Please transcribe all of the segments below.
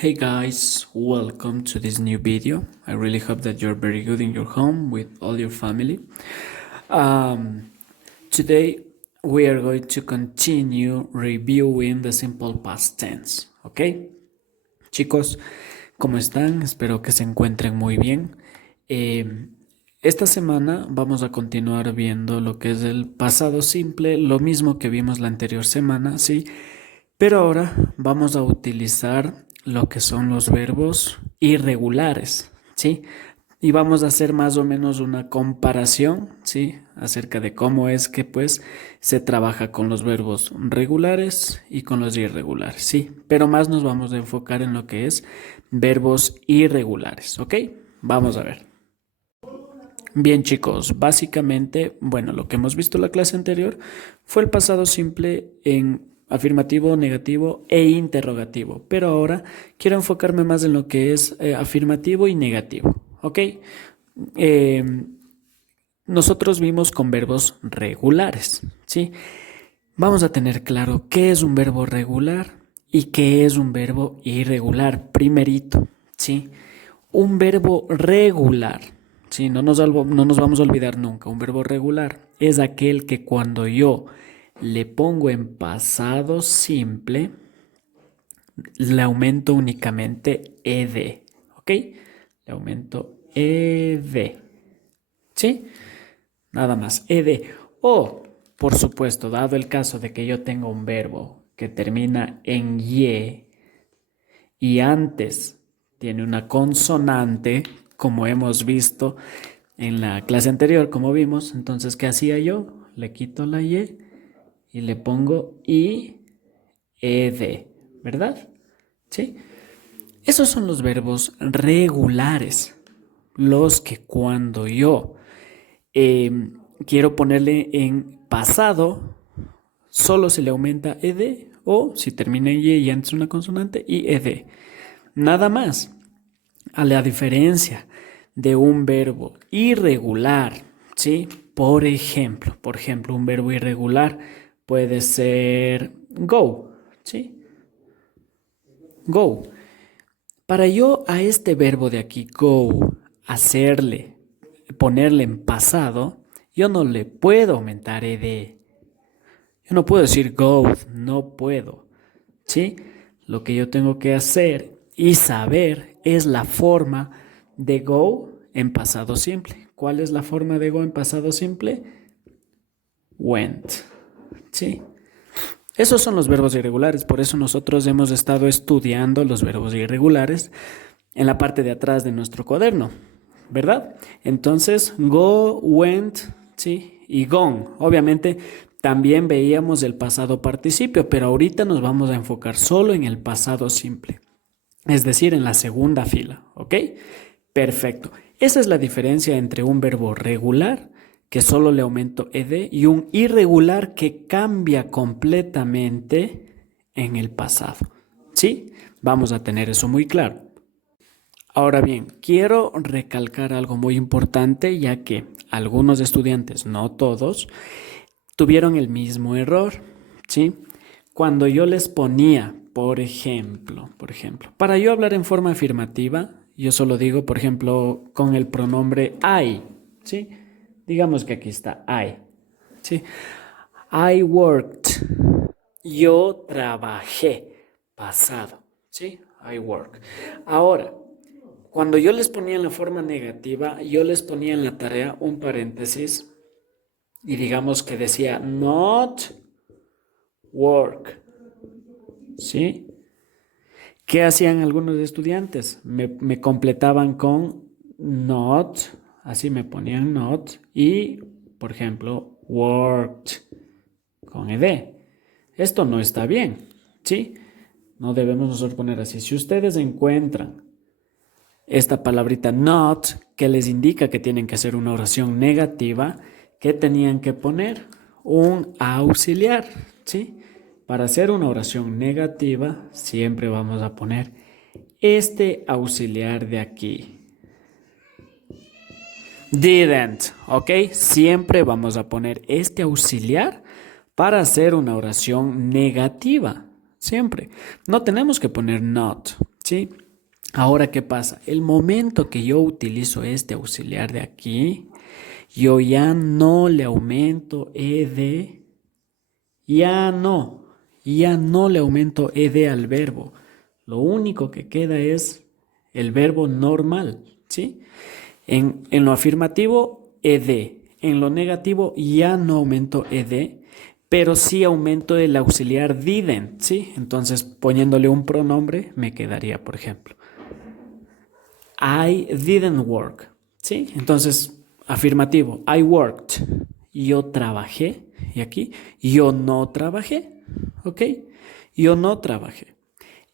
Hey guys, welcome to this new video. I really hope that you're very good in your home with all your family. Today we are going to continue reviewing the simple past tense, ¿ok? Chicos, ¿cómo están? Espero que se encuentren muy bien. Esta semana vamos a continuar viendo lo que es el pasado simple, lo mismo que vimos la anterior semana, ¿sí? Pero ahora vamos a utilizar lo que son los verbos irregulares, ¿sí? Y vamos a hacer más o menos una comparación, ¿sí? Acerca de cómo es que pues se trabaja con los verbos regulares y con los irregulares, ¿sí? Pero más nos vamos a enfocar en lo que es verbos irregulares, ¿ok? Vamos a ver. Bien chicos, básicamente, bueno, lo que hemos visto en la clase anterior fue el pasado simple en afirmativo, negativo e interrogativo, pero ahora quiero enfocarme más en lo que es afirmativo y negativo, ¿ok? Nosotros vimos con verbos regulares, ¿sí? Vamos a tener claro qué es un verbo regular y qué es un verbo irregular, primerito, ¿sí? Un verbo regular, ¿sí? No nos vamos a olvidar nunca, un verbo regular es aquel que cuando yo le pongo en pasado simple, le aumento únicamente ed, ¿ok? Le aumento ed, ¿sí? Nada más, ed. O, por supuesto, dado el caso de que yo tenga un verbo que termina en y antes tiene una consonante, como hemos visto en la clase anterior, como vimos, entonces, ¿qué hacía yo? Le quito la y le pongo ed, ¿verdad? ¿Sí? Esos son los verbos regulares, los que cuando yo quiero ponerle en pasado, solo se le aumenta ed, o si termina en y antes una consonante, ed. Nada más. A la diferencia de un verbo irregular, ¿sí? Por ejemplo, un verbo irregular puede ser go, ¿sí? Go. Para yo a este verbo de aquí, go, ponerle en pasado, yo no le puedo aumentar ed. Yo no puedo decir go, no puedo, ¿sí? Lo que yo tengo que hacer y saber es la forma de go en pasado simple. ¿Cuál es la forma de go en pasado simple? Went, ¿sí? Esos son los verbos irregulares, por eso nosotros hemos estado estudiando los verbos irregulares en la parte de atrás de nuestro cuaderno, ¿verdad? Entonces, go, went, ¿sí? Y gone. Obviamente, también veíamos el pasado participio, pero ahorita nos vamos a enfocar solo en el pasado simple, es decir, en la segunda fila, ¿ok? Perfecto. Esa es la diferencia entre un verbo regular, que solo le aumento ed, y un irregular que cambia completamente en el pasado, ¿sí? Vamos a tener eso muy claro. Ahora bien, quiero recalcar algo muy importante, ya que algunos estudiantes, no todos, tuvieron el mismo error, ¿sí? Cuando yo les ponía, por ejemplo, para yo hablar en forma afirmativa, yo solo digo, por ejemplo, con el pronombre I, ¿sí? Digamos que aquí está I, ¿sí? I worked. Yo trabajé, pasado, ¿sí? I work. Ahora, cuando yo les ponía en la forma negativa, yo les ponía en la tarea un paréntesis y digamos que decía not work, ¿sí? ¿Qué hacían algunos estudiantes? Me completaban con not, así me ponían not, y, por ejemplo, worked, con ed. Esto no está bien, ¿sí? No debemos nosotros poner así. Si ustedes encuentran esta palabrita not, que les indica que tienen que hacer una oración negativa, ¿qué tenían que poner? Un auxiliar, ¿sí? Para hacer una oración negativa, siempre vamos a poner este auxiliar de aquí. Didn't, ¿ok? Siempre vamos a poner este auxiliar para hacer una oración negativa. Siempre. No tenemos que poner not, ¿sí? Ahora, ¿qué pasa? El momento que yo utilizo este auxiliar de aquí, yo ya no le aumento ed, ya no le aumento ed al verbo. Lo único que queda es el verbo normal, ¿sí? En lo afirmativo, ed. En lo negativo, ya no aumento ed, pero sí aumento el auxiliar didn't, ¿sí? Entonces, poniéndole un pronombre, me quedaría, por ejemplo, I didn't work, ¿sí? Entonces, afirmativo, I worked, yo trabajé, y aquí, yo no trabajé, ¿ok? Yo no trabajé.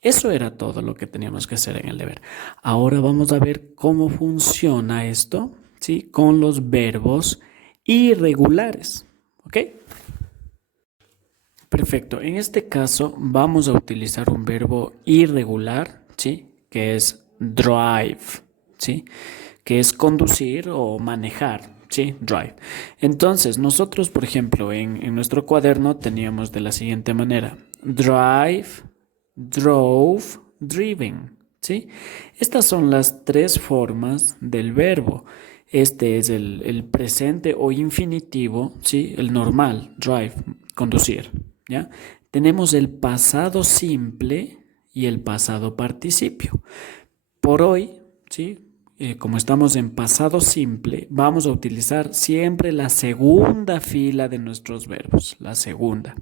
Eso era todo lo que teníamos que hacer en el deber. Ahora vamos a ver cómo funciona esto, ¿sí? Con los verbos irregulares, ¿ok? Perfecto. En este caso vamos a utilizar un verbo irregular, ¿sí? Que es drive, ¿sí? Que es conducir o manejar, ¿sí? Drive. Entonces, nosotros, por ejemplo, en nuestro cuaderno teníamos de la siguiente manera: drive, drove, driven, ¿sí? Estas son las tres formas del verbo. Este es el presente o infinitivo, ¿sí? El normal, drive, conducir, ¿ya? Tenemos el pasado simple y el pasado participio. Por hoy, ¿sí? Como estamos en pasado simple, vamos a utilizar siempre la segunda fila de nuestros verbos, la segunda.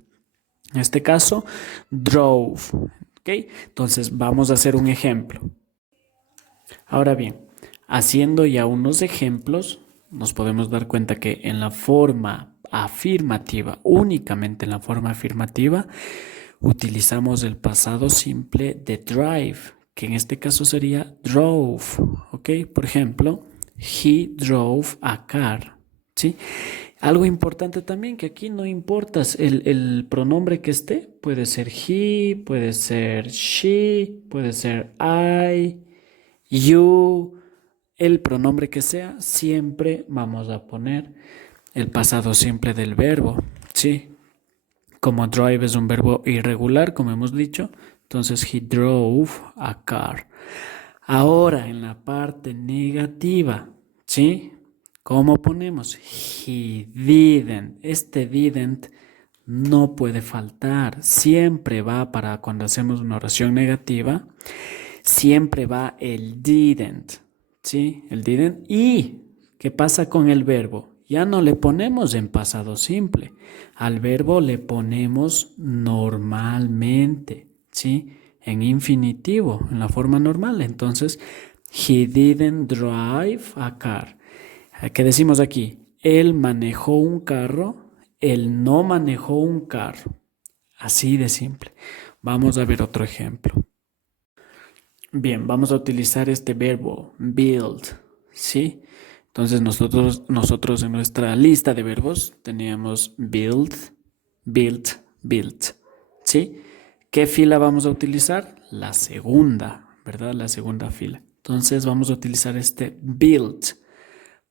En este caso, drove, ¿ok? Entonces vamos a hacer un ejemplo. Ahora bien, haciendo ya unos ejemplos, nos podemos dar cuenta que en la forma afirmativa, únicamente en la forma afirmativa, utilizamos el pasado simple de drive, que en este caso sería drove, ¿ok? Por ejemplo, he drove a car, ¿sí? Algo importante también, que aquí no importa el pronombre que esté, puede ser he, puede ser she, puede ser I, you, el pronombre que sea, siempre vamos a poner el pasado simple del verbo, ¿sí? Como drive es un verbo irregular, como hemos dicho, entonces he drove a car. Ahora, en la parte negativa, ¿sí? ¿Cómo ponemos? He didn't. Este didn't no puede faltar. Siempre va para cuando hacemos una oración negativa. Siempre va el didn't, ¿sí? El didn't. ¿Y qué pasa con el verbo? Ya no le ponemos en pasado simple. Al verbo le ponemos normalmente, ¿sí? En infinitivo, en la forma normal. Entonces, he didn't drive a car. ¿Qué decimos aquí? Él manejó un carro, él no manejó un carro. Así de simple. Vamos a ver otro ejemplo. Bien, vamos a utilizar este verbo build, ¿sí? Entonces nosotros en nuestra lista de verbos teníamos build, built, built, ¿sí? ¿Qué fila vamos a utilizar? La segunda, ¿verdad? La segunda fila. Entonces vamos a utilizar este build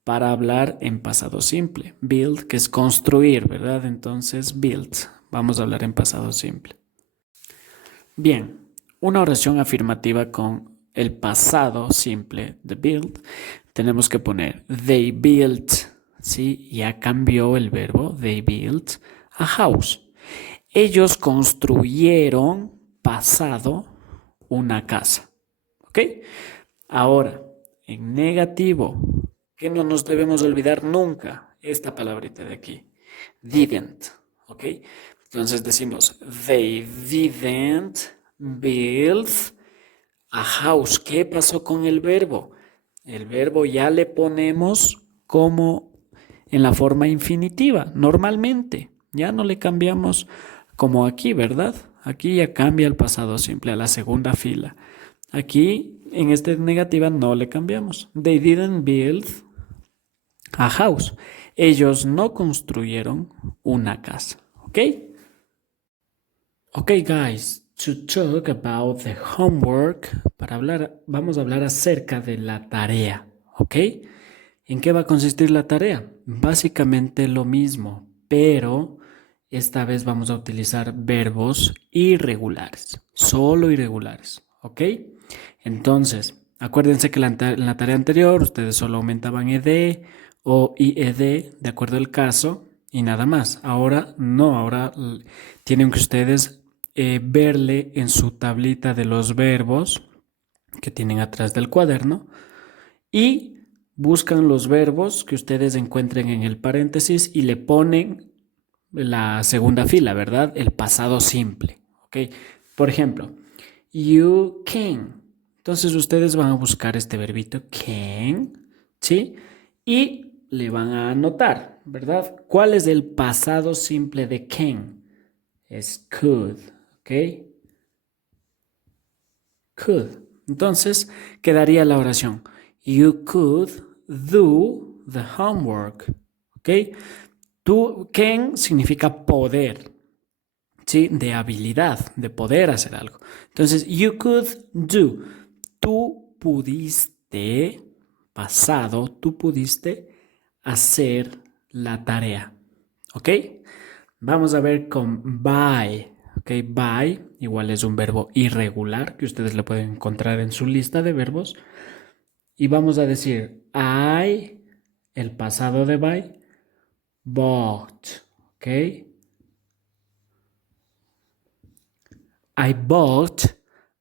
para hablar en pasado simple. Build, que es construir, ¿verdad? Entonces build, vamos a hablar en pasado simple. Bien, una oración afirmativa con el pasado simple de build, tenemos que poner they built, ¿sí? Ya cambió el verbo, they built a house. Ellos construyeron, pasado, una casa. ¿Ok? Ahora, en negativo, que no nos debemos olvidar nunca, esta palabrita de aquí, didn't. ¿Ok? Entonces decimos, they didn't build a house. ¿Qué pasó con el verbo? El verbo ya le ponemos como en la forma infinitiva, normalmente. Ya no le cambiamos como aquí, ¿verdad? Aquí ya cambia el pasado simple a la segunda fila. Aquí, en esta negativa, no le cambiamos. They didn't build a house. Ellos no construyeron una casa. ¿Ok? Ok, guys, to talk about the homework, vamos a hablar acerca de la tarea, ¿ok? ¿En qué va a consistir la tarea? Básicamente lo mismo, pero esta vez vamos a utilizar verbos irregulares, solo irregulares, ¿ok? Entonces, acuérdense que en la tarea anterior ustedes solo aumentaban ed o ied de acuerdo al caso y nada más. Ahora no, ahora tienen que ustedes verle en su tablita de los verbos que tienen atrás del cuaderno y buscan los verbos que ustedes encuentren en el paréntesis y le ponen la segunda fila, ¿verdad? El pasado simple, ¿ok? Por ejemplo, you can. Entonces ustedes van a buscar este verbito can, ¿sí? Y le van a anotar, ¿verdad? ¿Cuál es el pasado simple de can? Es could, ¿ok? Could. Entonces quedaría la oración. You could do the homework, ¿ok? Tú, can significa poder, ¿sí? De habilidad, de poder hacer algo. Entonces, you could do. Tú pudiste, pasado, tú pudiste hacer la tarea. ¿Ok? Vamos a ver con by. ¿Ok? By igual es un verbo irregular que ustedes le pueden encontrar en su lista de verbos. Y vamos a decir I, el pasado de by, bought. ¿Ok? I bought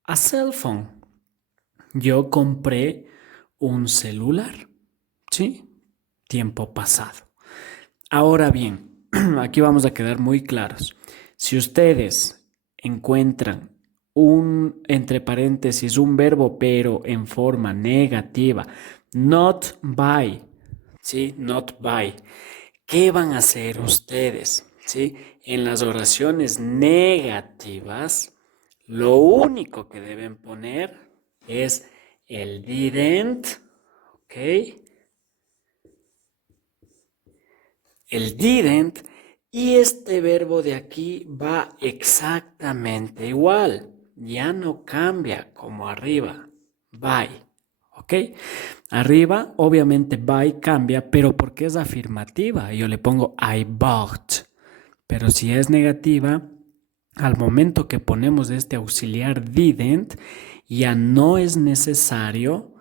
a cell phone. Yo compré un celular. ¿Sí? Tiempo pasado. Ahora bien, aquí vamos a quedar muy claros. Si ustedes encuentran entre paréntesis, un verbo pero en forma negativa, not by, ¿sí? Not by. ¿Qué van a hacer ustedes? ¿Sí? En las oraciones negativas, lo único que deben poner es el didn't, ¿ok? El didn't y este verbo de aquí va exactamente igual. Ya no cambia como arriba. By. ¿Ok? Arriba, obviamente, by cambia, pero porque es afirmativa. Yo le pongo I bought. Pero si es negativa, al momento que ponemos este auxiliar didn't, ya no es necesario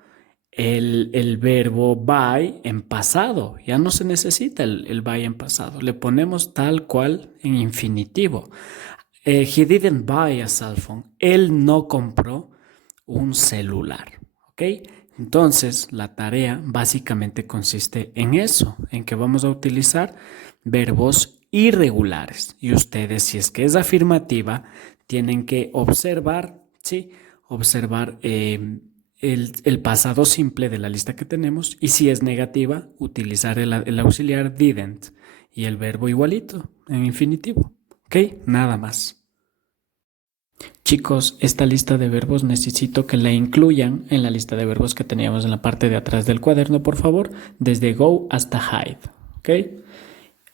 el verbo buy en pasado. Ya no se necesita el buy en pasado. Le ponemos tal cual en infinitivo. He didn't buy a cell phone. Él no compró un celular. ¿Ok? Entonces, la tarea básicamente consiste en eso, en que vamos a utilizar verbos irregulares. Y ustedes, si es que es afirmativa, tienen que observar, ¿sí? Observar el pasado simple de la lista que tenemos. Y si es negativa, utilizar el auxiliar didn't y el verbo igualito en infinitivo. ¿Ok? Nada más. Chicos, esta lista de verbos necesito que la incluyan en la lista de verbos que teníamos en la parte de atrás del cuaderno, por favor, desde go hasta hide. ¿Ok?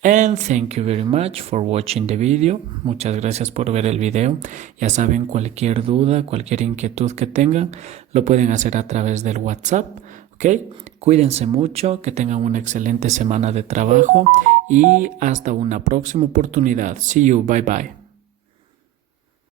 And thank you very much for watching the video. Muchas gracias por ver el video. Ya saben, cualquier duda, cualquier inquietud que tengan, lo pueden hacer a través del WhatsApp. ¿Ok? Cuídense mucho, que tengan una excelente semana de trabajo y hasta una próxima oportunidad. See you, bye bye.